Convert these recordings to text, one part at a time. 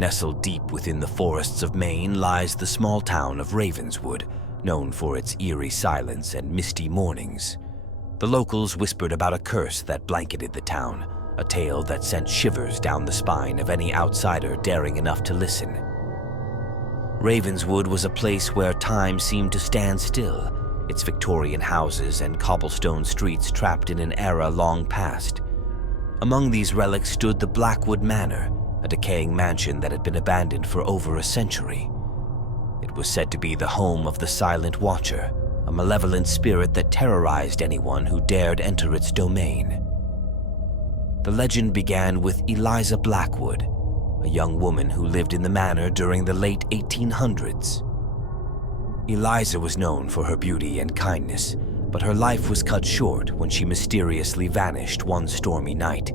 Nestled deep within the forests of Maine lies the small town of Ravenswood, known for its eerie silence and misty mornings. The locals whispered about a curse that blanketed the town, a tale that sent shivers down the spine of any outsider daring enough to listen. Ravenswood was a place where time seemed to stand still, its Victorian houses and cobblestone streets trapped in an era long past. Among these relics stood the Blackwood Manor, a decaying mansion that had been abandoned for over a century. It was said to be the home of the Silent Watcher, a malevolent spirit that terrorized anyone who dared enter its domain. The legend began with Eliza Blackwood, a young woman who lived in the manor during the late 1800s. Eliza was known for her beauty and kindness, but her life was cut short when she mysteriously vanished one stormy night.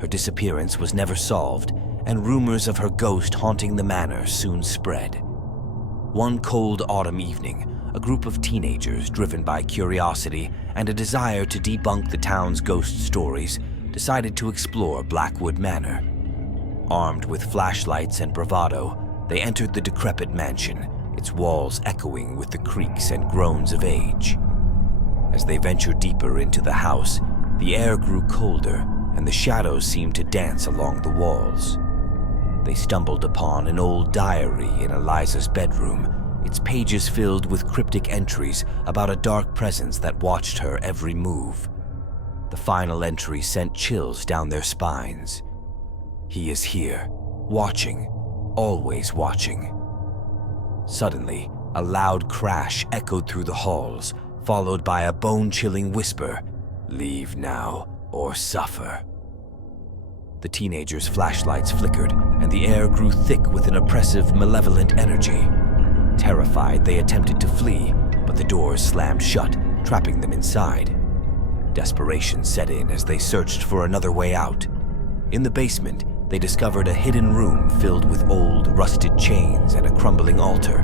Her disappearance was never solved, and rumors of her ghost haunting the manor soon spread. One cold autumn evening, a group of teenagers driven by curiosity and a desire to debunk the town's ghost stories decided to explore Blackwood Manor. Armed with flashlights and bravado, they entered the decrepit mansion, its walls echoing with the creaks and groans of age. As they ventured deeper into the house, the air grew colder and the shadows seemed to dance along the walls. They stumbled upon an old diary in Eliza's bedroom, its pages filled with cryptic entries about a dark presence that watched her every move. The final entry sent chills down their spines. "He is here, watching, always watching." Suddenly, a loud crash echoed through the halls, followed by a bone-chilling whisper, "Leave now or suffer." The teenagers' flashlights flickered, and the air grew thick with an oppressive, malevolent energy. Terrified, they attempted to flee, but the doors slammed shut, trapping them inside. Desperation set in as they searched for another way out. In the basement, they discovered a hidden room filled with old, rusted chains and a crumbling altar.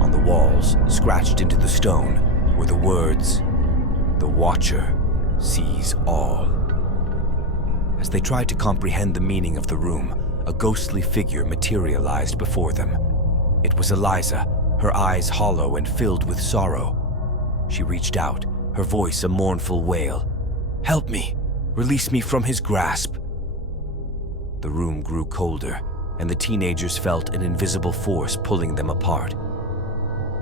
On the walls, scratched into the stone, were the words, "The Watcher sees all." As they tried to comprehend the meaning of the room, a ghostly figure materialized before them. It was Eliza, her eyes hollow and filled with sorrow. She reached out, her voice a mournful wail. "Help me! Release me from his grasp!" The room grew colder, and the teenagers felt an invisible force pulling them apart.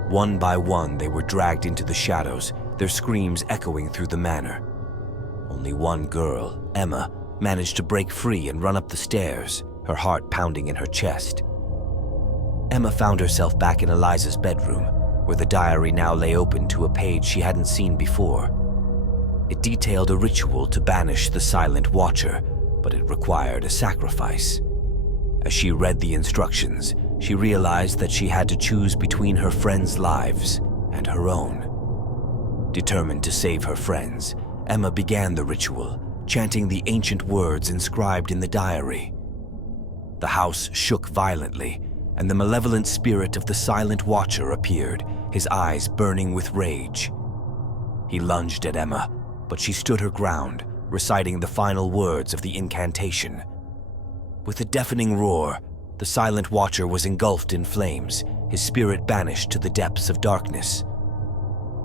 One by one, they were dragged into the shadows, their screams echoing through the manor. Only one girl, Emma, managed to break free and run up the stairs, her heart pounding in her chest. Emma found herself back in Eliza's bedroom, where the diary now lay open to a page she hadn't seen before. It detailed a ritual to banish the Silent Watcher, but it required a sacrifice. As she read the instructions, she realized that she had to choose between her friends' lives and her own. Determined to save her friends, Emma began the ritual, chanting the ancient words inscribed in the diary. The house shook violently, and the malevolent spirit of the Silent Watcher appeared, his eyes burning with rage. He lunged at Emma, but she stood her ground, reciting the final words of the incantation. With a deafening roar, the Silent Watcher was engulfed in flames, his spirit banished to the depths of darkness.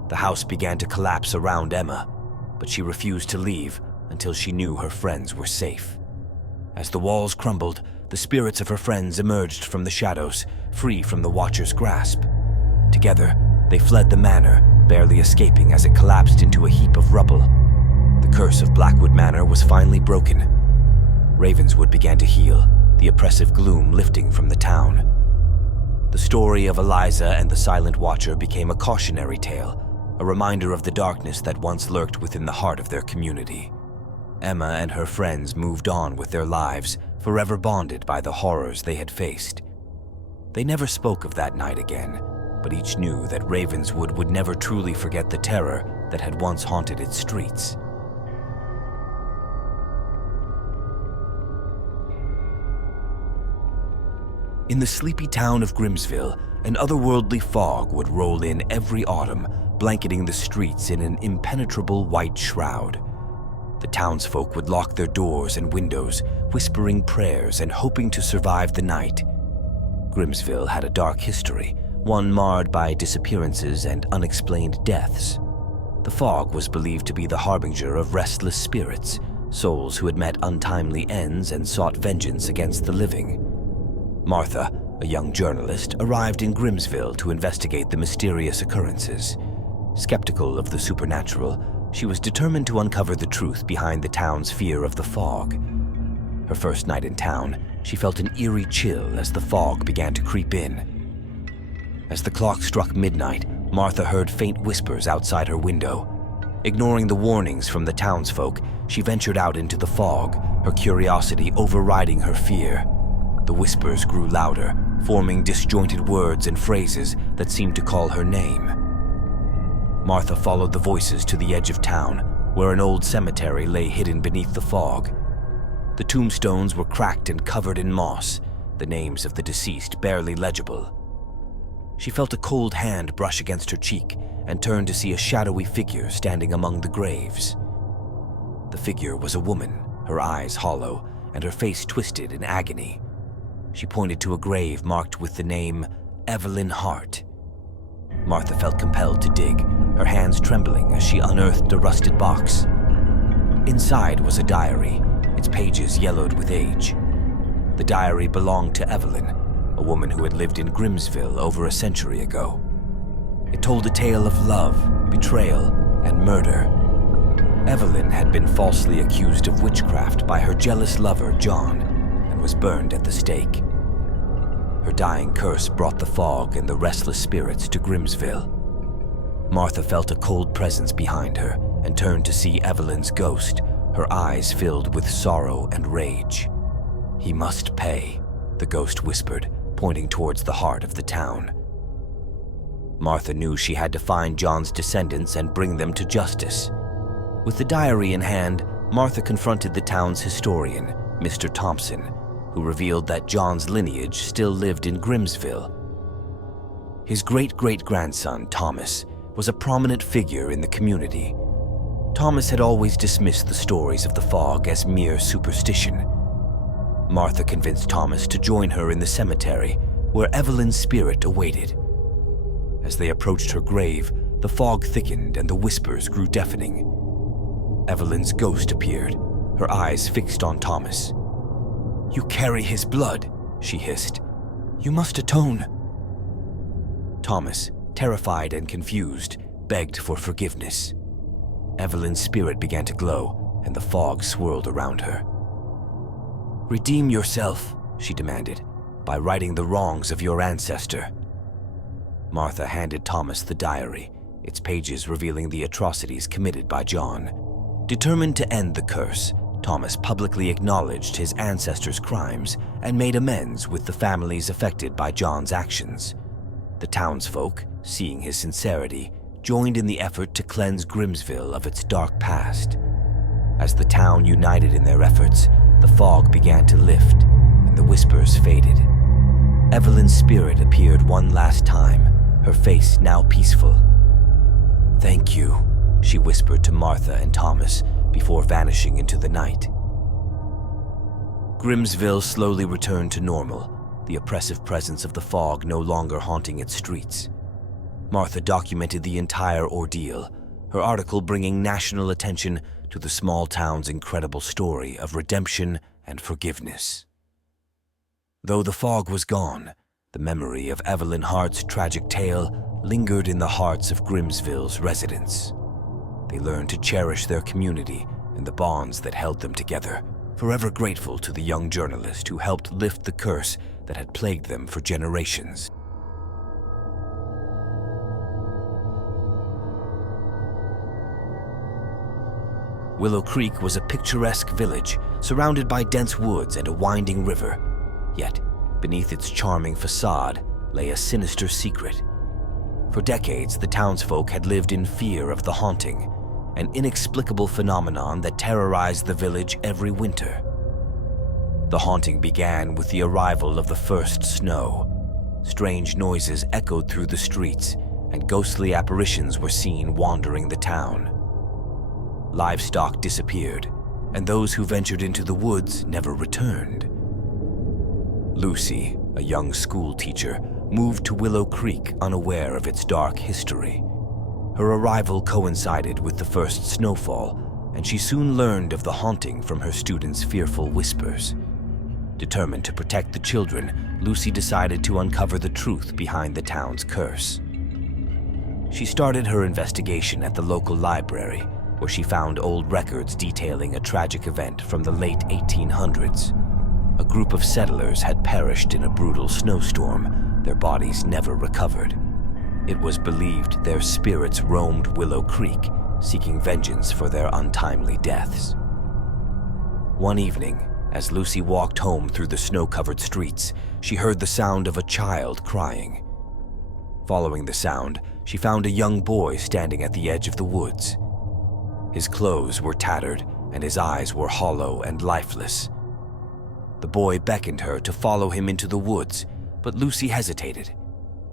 The house began to collapse around Emma, but she refused to leave until she knew her friends were safe. As the walls crumbled, the spirits of her friends emerged from the shadows, free from the Watcher's grasp. Together, they fled the manor, barely escaping as it collapsed into a heap of rubble. The curse of Blackwood Manor was finally broken. Ravenswood began to heal, the oppressive gloom lifting from the town. The story of Eliza and the Silent Watcher became a cautionary tale, a reminder of the darkness that once lurked within the heart of their community. Emma and her friends moved on with their lives, forever bonded by the horrors they had faced. They never spoke of that night again, but each knew that Ravenswood would never truly forget the terror that had once haunted its streets. In the sleepy town of Grimsville, an otherworldly fog would roll in every autumn, blanketing the streets in an impenetrable white shroud. The townsfolk would lock their doors and windows, whispering prayers and hoping to survive the night. Grimsville had a dark history, one marred by disappearances and unexplained deaths. The fog was believed to be the harbinger of restless spirits, souls who had met untimely ends and sought vengeance against the living. Martha, a young journalist, arrived in Grimsville to investigate the mysterious occurrences. Skeptical of the supernatural, she was determined to uncover the truth behind the town's fear of the fog. Her first night in town, she felt an eerie chill as the fog began to creep in. As the clock struck midnight, Martha heard faint whispers outside her window. Ignoring the warnings from the townsfolk, she ventured out into the fog, her curiosity overriding her fear. The whispers grew louder, forming disjointed words and phrases that seemed to call her name. Martha followed the voices to the edge of town, where an old cemetery lay hidden beneath the fog. The tombstones were cracked and covered in moss, the names of the deceased barely legible. She felt a cold hand brush against her cheek and turned to see a shadowy figure standing among the graves. The figure was a woman, her eyes hollow and her face twisted in agony. She pointed to a grave marked with the name Evelyn Hart. Martha felt compelled to dig, her hands trembling as she unearthed a rusted box. Inside was a diary, its pages yellowed with age. The diary belonged to Evelyn, a woman who had lived in Grimsville over a century ago. It told a tale of love, betrayal, and murder. Evelyn had been falsely accused of witchcraft by her jealous lover, John, and was burned at the stake. Her dying curse brought the fog and the restless spirits to Grimsville. Martha felt a cold presence behind her and turned to see Evelyn's ghost, her eyes filled with sorrow and rage. "He must pay," the ghost whispered, pointing towards the heart of the town. Martha knew she had to find John's descendants and bring them to justice. With the diary in hand, Martha confronted the town's historian, Mr. Thompson, who revealed that John's lineage still lived in Grimsville. His great-great-grandson, Thomas, was a prominent figure in the community. Thomas had always dismissed the stories of the fog as mere superstition. Martha convinced Thomas to join her in the cemetery, where Evelyn's spirit awaited. As they approached her grave, the fog thickened and the whispers grew deafening. Evelyn's ghost appeared, her eyes fixed on Thomas. "You carry his blood," she hissed. "You must atone." Thomas, terrified and confused, begged for forgiveness. Evelyn's spirit began to glow, and the fog swirled around her. "Redeem yourself," she demanded, "by righting the wrongs of your ancestor." Martha handed Thomas the diary, its pages revealing the atrocities committed by John. Determined to end the curse, Thomas publicly acknowledged his ancestors' crimes and made amends with the families affected by John's actions. The townsfolk, seeing his sincerity, joined in the effort to cleanse Grimsville of its dark past. As the town united in their efforts, the fog began to lift and the whispers faded. Evelyn's spirit appeared one last time, her face now peaceful. "Thank you," she whispered to Martha and Thomas before vanishing into the night. Grimsville slowly returned to normal, the oppressive presence of the fog no longer haunting its streets. Martha documented the entire ordeal, her article bringing national attention to the small town's incredible story of redemption and forgiveness. Though the fog was gone, the memory of Evelyn Hart's tragic tale lingered in the hearts of Grimsville's residents. They learned to cherish their community and the bonds that held them together, forever grateful to the young journalist who helped lift the curse that had plagued them for generations. Willow Creek was a picturesque village surrounded by dense woods and a winding river. Yet, beneath its charming facade lay a sinister secret. For decades, the townsfolk had lived in fear of the haunting, an inexplicable phenomenon that terrorized the village every winter. The haunting began with the arrival of the first snow. Strange noises echoed through the streets, and ghostly apparitions were seen wandering the town. Livestock disappeared, and those who ventured into the woods never returned. Lucy, a young school teacher, moved to Willow Creek unaware of its dark history. Her arrival coincided with the first snowfall, and she soon learned of the haunting from her students' fearful whispers. Determined to protect the children, Lucy decided to uncover the truth behind the town's curse. She started her investigation at the local library, where she found old records detailing a tragic event from the late 1800s. A group of settlers had perished in a brutal snowstorm, their bodies never recovered. It was believed their spirits roamed Willow Creek, seeking vengeance for their untimely deaths. One evening, as Lucy walked home through the snow-covered streets, she heard the sound of a child crying. Following the sound, she found a young boy standing at the edge of the woods. His clothes were tattered, and his eyes were hollow and lifeless. The boy beckoned her to follow him into the woods, but Lucy hesitated.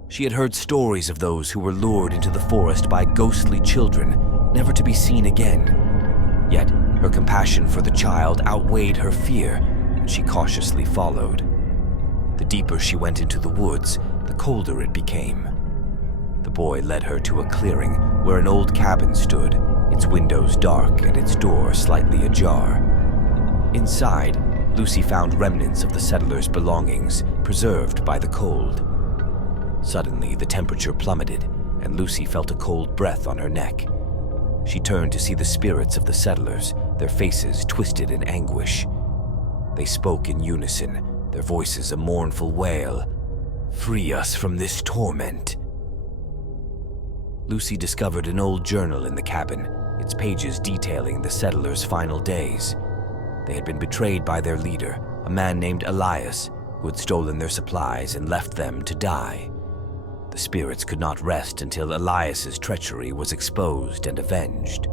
She had heard stories of those who were lured into the forest by ghostly children, never to be seen again. Yet, her compassion for the child outweighed her fear, and she cautiously followed. The deeper she went into the woods, the colder it became. The boy led her to a clearing where an old cabin stood, its windows dark and its door slightly ajar. Inside, Lucy found remnants of the settlers' belongings, preserved by the cold. Suddenly, the temperature plummeted, and Lucy felt a cold breath on her neck. She turned to see the spirits of the settlers, their faces twisted in anguish. They spoke in unison, their voices a mournful wail. "Free us from this torment." Lucy discovered an old journal in the cabin, its pages detailing the settlers' final days. They had been betrayed by their leader, a man named Elias, who had stolen their supplies and left them to die. The spirits could not rest until Elias's treachery was exposed and avenged.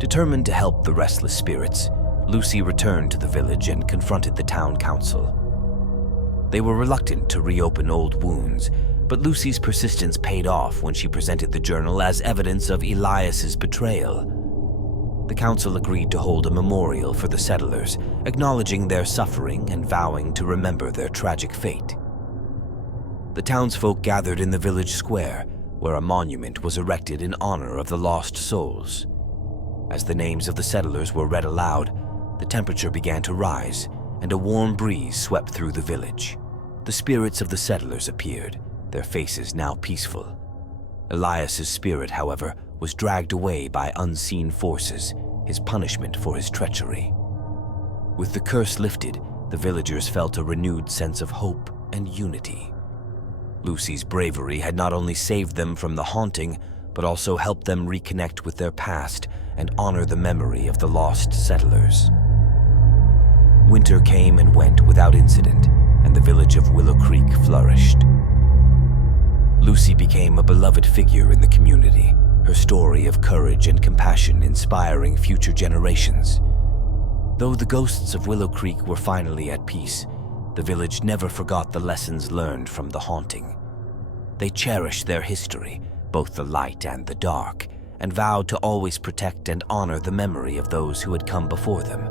Determined to help the restless spirits, Lucy returned to the village and confronted the town council. They were reluctant to reopen old wounds, but Lucy's persistence paid off when she presented the journal as evidence of Elias's betrayal. The council agreed to hold a memorial for the settlers, acknowledging their suffering and vowing to remember their tragic fate. The townsfolk gathered in the village square, where a monument was erected in honor of the lost souls. As the names of the settlers were read aloud, the temperature began to rise, and a warm breeze swept through the village. The spirits of the settlers appeared, their faces now peaceful. Elias's spirit, however, was dragged away by unseen forces, his punishment for his treachery. With the curse lifted, the villagers felt a renewed sense of hope and unity. Lucy's bravery had not only saved them from the haunting, but also helped them reconnect with their past and honor the memory of the lost settlers. Winter came and went without incident, and the village of Willow Creek flourished. Lucy became a beloved figure in the community, her story of courage and compassion inspiring future generations. Though the ghosts of Willow Creek were finally at peace, the village never forgot the lessons learned from the haunting. They cherished their history, both the light and the dark, and vowed to always protect and honor the memory of those who had come before them.